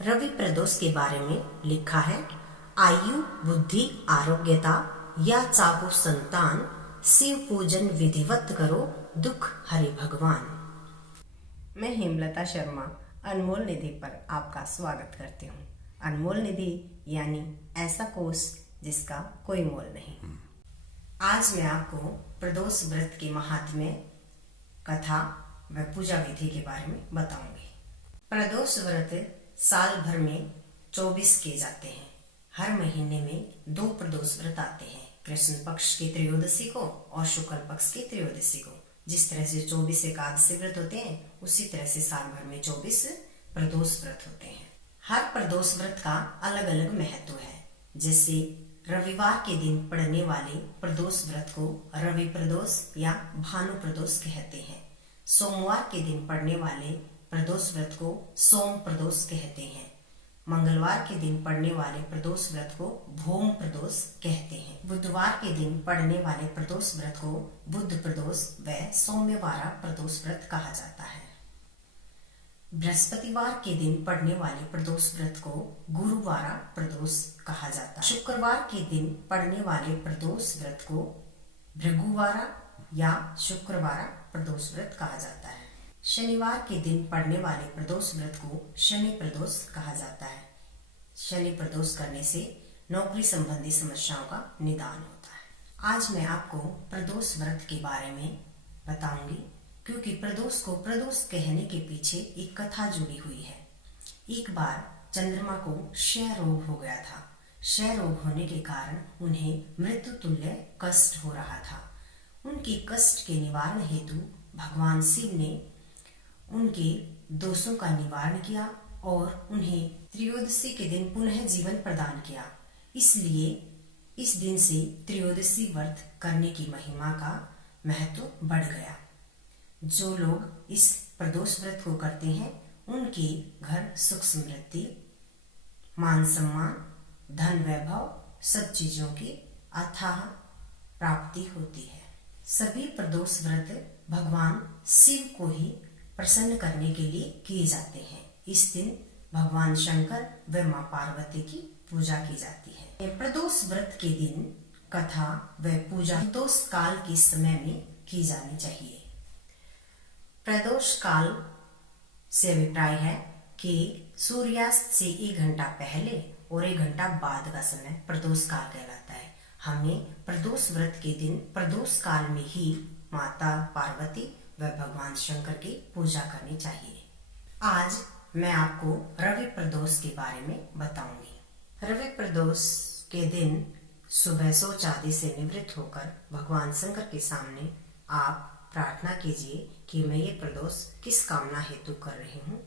रवि प्रदोष के बारे में लिखा है, आयु बुद्धि आरोग्यता या चाहो संतान, शिव पूजन विधिवत करो, दुख हरे भगवान। मैं हेमलता शर्मा अनमोल निधि पर आपका स्वागत करती हूँ। अनमोल निधि यानी ऐसा कोष जिसका कोई मोल नहीं। आज मैं आपको प्रदोष व्रत के महात्म्य, कथा व पूजा विधि के बारे में बताऊंगी। प्रदोष व्रत साल भर में 24 किए जाते हैं। हर महीने में 2 प्रदोष व्रत आते हैं, कृष्ण पक्ष की त्रयोदशी को और शुक्ल पक्ष की त्रयोदशी को। जिस तरह से 24 एकादशी व्रत होते हैं, उसी तरह से साल भर में 24 प्रदोष व्रत होते हैं। हर प्रदोष व्रत का अलग अलग महत्व है। जैसे रविवार के दिन पड़ने वाले प्रदोष व्रत को रवि प्रदोष या भानु प्रदोष कहते हैं। सोमवार के दिन पड़ने वाले प्रदोष व्रत को सोम प्रदोष कहते हैं। मंगलवार के दिन पड़ने वाले प्रदोष व्रत को भौम प्रदोष कहते हैं। बुधवार के दिन पड़ने वाले प्रदोष व्रत को बुध प्रदोष व सौम्यवारा प्रदोष व्रत कहा जाता है। बृहस्पतिवार के दिन पड़ने वाले प्रदोष व्रत को गुरुवारा प्रदोष कहा जाता है। शुक्रवार के दिन पड़ने वाले प्रदोष व्रत को भृगुवारा या शुक्रवारा प्रदोष व्रत कहा जाता है। शनिवार के दिन पड़ने वाले प्रदोष व्रत को शनि प्रदोष कहा जाता है। शनि प्रदोष करने से नौकरी संबंधी समस्याओं का निदान होता है। आज मैं आपको प्रदोष व्रत के बारे में बताऊंगी, क्योंकि प्रदोष को प्रदोष कहने के पीछे एक कथा जुड़ी हुई है। एक बार चंद्रमा को क्षय रोग हो गया था। क्षय रोग होने के कारण उन्हें मृत्यु तुल्य कष्ट हो रहा था। उनके कष्ट के निवारण हेतु भगवान शिव ने उनके दोषों का निवारण किया और उन्हें त्रयोदशी के दिन पुनः जीवन प्रदान किया। इसलिए इस दिन से त्रयोदशी व्रत करने की महिमा का महत्व बढ़ गया। जो लोग इस प्रदोष व्रत को करते हैं, उनके घर सुख समृद्धि, मान सम्मान, धन वैभव, सब चीजों की अथाह प्राप्ति होती है। सभी प्रदोष व्रत भगवान शिव को ही प्रसन्न करने के लिए किए जाते हैं। इस दिन भगवान शंकर व मां पार्वती की पूजा की जाती है। प्रदोष व्रत के दिन कथा व पूजा प्रदोष काल के समय में की जानी चाहिए। प्रदोष काल से अभिप्राय है कि सूर्यास्त से 1 घंटा पहले और 1 घंटा बाद का समय प्रदोष काल कहलाता है। हमें प्रदोष व्रत के दिन प्रदोष काल में ही माता पार्वती व भगवान शंकर की पूजा करनी चाहिए। आज मैं आपको रवि प्रदोष के बारे में बताऊंगी। रवि प्रदोष के दिन सुबह शौच आदि से निवृत्त होकर भगवान शंकर के सामने आप प्रार्थना कीजिए कि मैं ये प्रदोष किस कामना हेतु कर रही हूँ।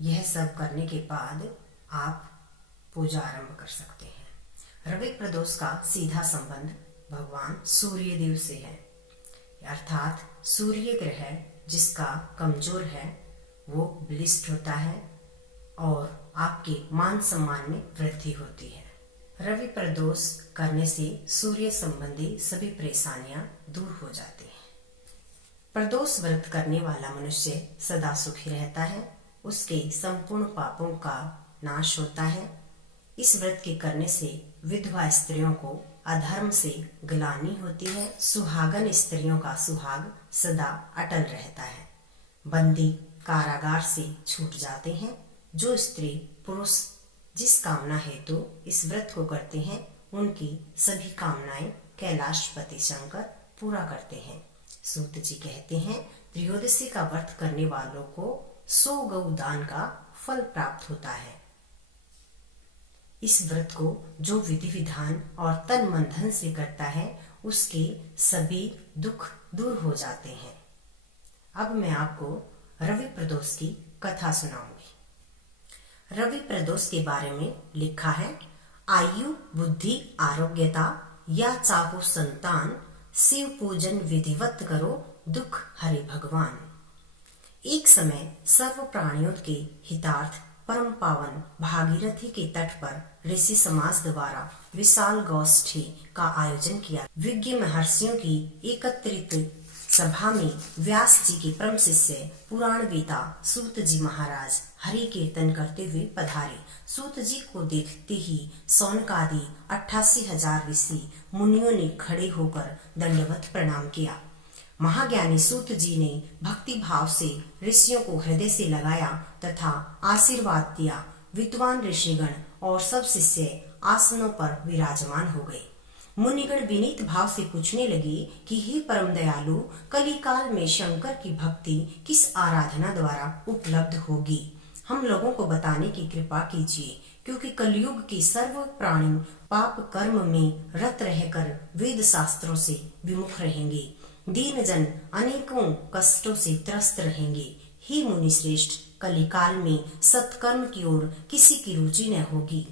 यह सब करने के बाद आप पूजा आरंभ कर सकते हैं। रवि प्रदोष का सीधा संबंध भगवान सूर्य देव से है, अर्थात सूर्य ग्रह जिसका कमजोर है वो बलिष्ठ होता है और आपके मान सम्मान में वृद्धि होती है। रवि प्रदोष करने से सूर्य संबंधी सभी परेशानियां दूर हो जाती हैं। प्रदोष व्रत करने वाला मनुष्य सदा सुखी रहता है। उसके संपूर्ण पापों का नाश होता है। इस व्रत के करने से विधवा स्त्रियों को अधर्म से ग्लानि होती है। सुहागन स्त्रियों का सुहाग सदा अटल रहता है। बंदी कारागार से छूट जाते हैं। जो स्त्री पुरुष जिस कामना हेतु इस व्रत को करते हैं, उनकी सभी कामनाएं कैलाशपति शंकर पूरा करते हैं। सूत जी कहते हैं, त्रयोदशी का व्रत करने वालों को 100 गौ दान का फल प्राप्त होता है। इस व्रत को जो विधि विधान और तन मन धन से करता है, उसके सभी दुख दूर हो जाते हैं। अब मैं आपको रवि प्रदोष की कथा सुनाऊंगी। रवि प्रदोष के बारे में लिखा है, आयु बुद्धि आरोग्यता या चाहो संतान, शिव पूजन विधिवत करो, दुख हरे भगवान। एक समय सर्व प्राणियों के हितार्थ परम पावन भागीरथी के तट पर ऋषि समाज द्वारा विशाल गोष्ठी का आयोजन किया। विज्ञ महर्षियों की एकत्रित सभा में व्यास जी के परम शिष्य पुराण वेता सूत जी महाराज हरि कीर्तन करते हुए पधारे। सूत जी को देखते ही सौनकादि 88,000 ऋषि मुनियों ने खड़े होकर दंडवत प्रणाम किया। महाज्ञानी सूत जी ने भक्ति भाव से ऋषियों को हृदय से लगाया तथा आशीर्वाद दिया। विद्वान ऋषिगण और सब शिष्य आसनों पर विराजमान हो गए। मुनिगण विनीत भाव से पूछने लगे कि हे परम दयालु, कलिकाल में शंकर की भक्ति किस आराधना द्वारा उपलब्ध होगी? हम लोगों को बताने की कृपा कीजिए, क्योंकि कलयुग के सर्व प्राणी पाप कर्म में रत रहकर वेद शास्त्रों से विमुख रहेंगे। दीन जन अनेकों कष्टों से त्रस्त रहेंगे। हे मुनि श्रेष्ठ, कलिकाल में सत्कर्म की ओर किसी की रुचि न होगी।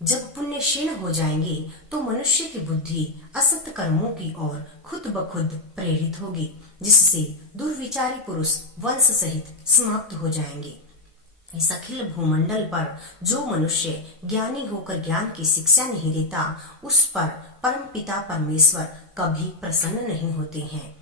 जब पुण्य क्षीण हो जाएंगे तो मनुष्य की बुद्धि असत कर्मों की ओर खुद ब खुद प्रेरित होगी, जिससे दुर्विचारी पुरुष वंश सहित समाप्त हो जाएंगे। इस अखिल भूमंडल पर जो मनुष्य ज्ञानी होकर ज्ञान की शिक्षा नहीं देता, उस पर परम पिता परमेश्वर कभी प्रसन्न नहीं होते हैं।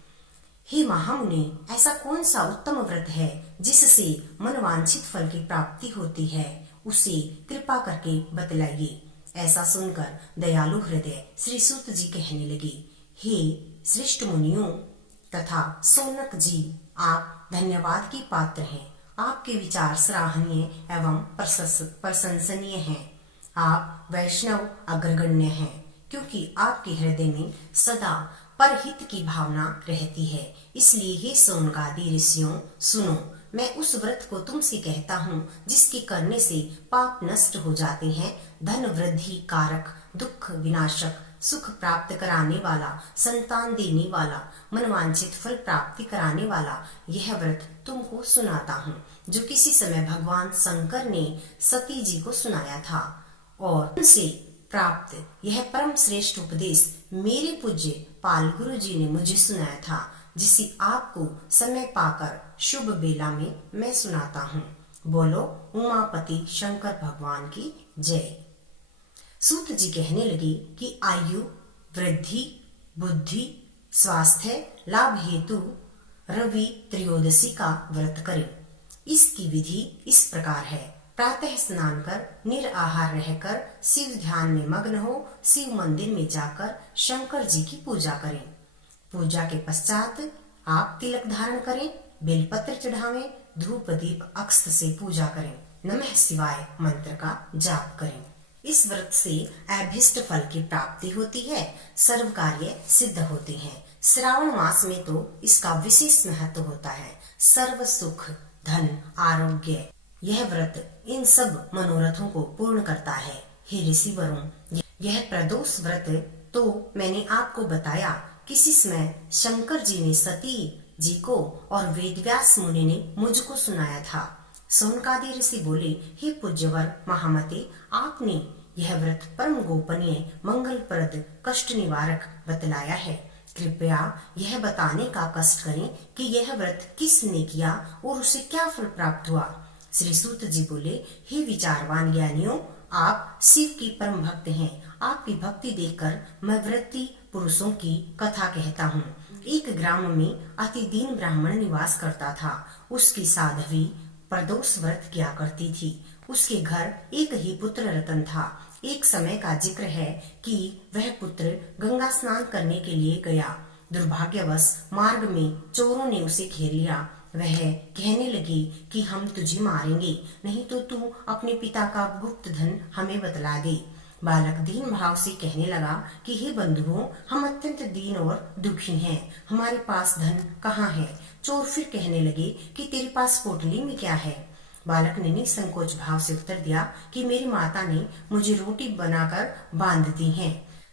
हे महामुनि, ऐसा कौन सा उत्तम व्रत है जिससे मनवांछित फल की प्राप्ति होती है? उसे कृपा करके बतलाइए। ऐसा सुनकर दयालु हृदय श्री सूत जी कहने लगे, हे श्रेष्ठ मुनियों तथा सौनक जी, आप धन्यवाद की पात्र हैं। आपके विचार सराहनीय एवं प्रशंसनीय हैं। आप वैष्णव अग्रगण्य हैं, क्योंकि आपके हृदय में सदा परहित की भावना रहती है। इसलिए हे सौनकादि ऋषियों, सुनो, मैं उस व्रत को तुमसे कहता हूँ जिसके करने से पाप नष्ट हो जाते हैं, धन वृद्धि कारक, दुख विनाशक, सुख प्राप्त कराने वाला, संतान देने वाला, मनवांछित फल प्राप्ति कराने वाला यह व्रत तुमको सुनाता हूँ, जो किसी समय भगवान शंकर ने सती जी को सुनाया था। और उनसे प्राप्त यह परम श्रेष्ठ उपदेश मेरे पूज्य पाल गुरु जी ने मुझे सुनाया था, जिसे आपको समय पाकर शुभ बेला में मैं सुनाता हूँ। बोलो उमापति शंकर भगवान की जय। सूत जी कहने लगे कि आयु वृद्धि, बुद्धि, स्वास्थ्य लाभ हेतु रवि त्रयोदशी का व्रत करें। इसकी विधि इस प्रकार है। प्रातः स्नान कर निराहार रहकर शिव ध्यान में मग्न हो शिव मंदिर में जाकर शंकर जी की पूजा करें। पूजा के पश्चात आप तिलक धारण करें, बेलपत्र चढ़ावें, धूप दीप अक्षत से पूजा करें, नमः शिवाय मंत्र का जाप करें। इस व्रत से अभीष्ट फल की प्राप्ति होती है, सर्व कार्य सिद्ध होते हैं। श्रावण मास में तो इसका विशेष महत्व होता है। सर्व सुख, धन, आरोग्य, यह व्रत इन सब मनोरथों को पूर्ण करता है। हे ऋषिवरों, यह प्रदोष व्रत तो मैंने आपको बताया। किसी समय शंकर जी ने सती जी को और वेदव्यास मुनि ने मुझको सुनाया था। सौनकादि ऋषि बोले, हे पूज्यवर महामते, आपने यह व्रत परम गोपनीय, मंगलप्रद, कष्ट निवारक बतलाया है। कृपया यह बताने का कष्ट करें कि यह व्रत किसने किया और उसे क्या फल प्राप्त हुआ। श्री सूत जी बोले, हे विचारवान ज्ञानियों, आप शिव की परम भक्त हैं। आपकी भक्ति देखकर मैं व्रती पुरुषों की कथा कहता हूँ। एक ग्राम में अति दीन ब्राह्मण निवास करता था। उसकी साध्वी प्रदोष व्रत किया करती थी। उसके घर एक ही पुत्र रतन था। एक समय का जिक्र है कि वह पुत्र गंगा स्नान करने के लिए गया। दुर्भाग्यवश मार्ग में चोरों ने उसे घेर लिया। वह कहने लगी कि हम तुझे मारेंगे, नहीं तो तू अपने पिता का गुप्त धन हमें बतला दे। बालक दीन भाव से कहने लगा कि हे बंधुओं, हम अत्यंत दीन और दुखी हैं, हमारे पास धन कहाँ है। चोर फिर कहने लगे कि तेरे पास पोटली में क्या है। बालक ने निसंकोच भाव से उत्तर दिया कि मेरी माता ने मुझे रोटी बनाकर बांध दी है।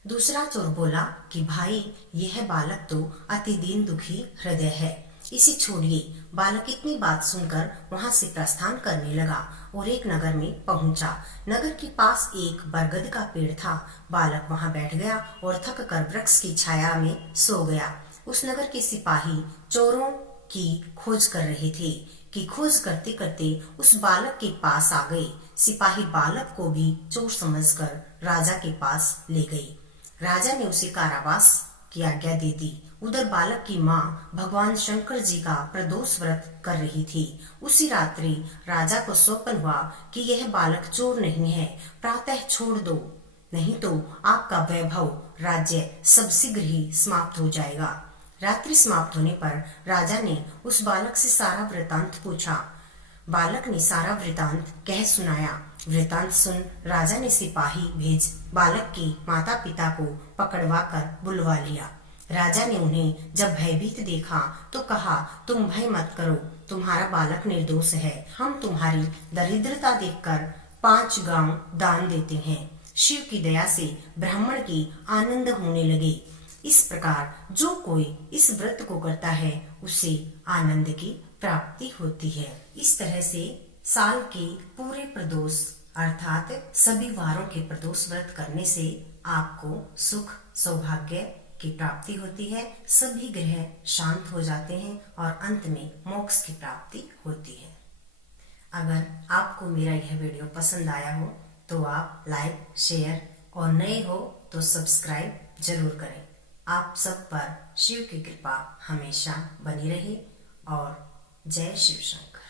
दूसरा चोर बोला कि भाई, यह बालक तो अति दीन दुखी हृदय है, इसे छोड़िए। बालक इतनी बात सुनकर वहां से प्रस्थान करने लगा और एक नगर में पहुंचा। नगर के पास एक बरगद का पेड़ था। बालक वहां बैठ गया और थक कर वृक्ष की छाया में सो गया। उस नगर के सिपाही चोरों की खोज कर रहे थे कि खोज करते करते उस बालक के पास आ गए। सिपाही बालक को भी चोर समझकर राजा के पास ले गए। राजा ने उसे कारावास की आज्ञा दे दी उधर बालक की माँ भगवान शंकर जी का प्रदोष व्रत कर रही थी। उसी रात्रि राजा को स्वप्न हुआ कि यह बालक चोर नहीं है, प्रातः छोड़ दो, नहीं तो आपका वैभव राज्य सब शीघ्र ही समाप्त हो जाएगा। रात्रि समाप्त होने पर राजा ने उस बालक से सारा वृतांत पूछा। बालक ने सारा वृतांत कह सुनाया। वृतांत सुन राजा ने सिपाही भेज बालक के माता पिता को पकड़वा कर बुलवा लिया। राजा ने उन्हें जब भयभीत देखा तो कहा, तुम भय मत करो, तुम्हारा बालक निर्दोष है। हम तुम्हारी दरिद्रता देखकर 5 गांव दान देते हैं। शिव की दया से ब्राह्मण की आनंद होने लगे। इस प्रकार जो कोई इस व्रत को करता है उसे आनंद की प्राप्ति होती है। इस तरह से साल के पूरे प्रदोष अर्थात सभी वारों के प्रदोष व्रत करने से आपको सुख सौभाग्य की प्राप्ति होती है, सभी ग्रह शांत हो जाते हैं और अंत में मोक्ष की प्राप्ति होती है। अगर आपको मेरा यह वीडियो पसंद आया हो तो आप लाइक, शेयर और नए हो तो सब्सक्राइब जरूर करें। आप सब पर शिव की कृपा हमेशा बनी रहे और जय शिव शंकर।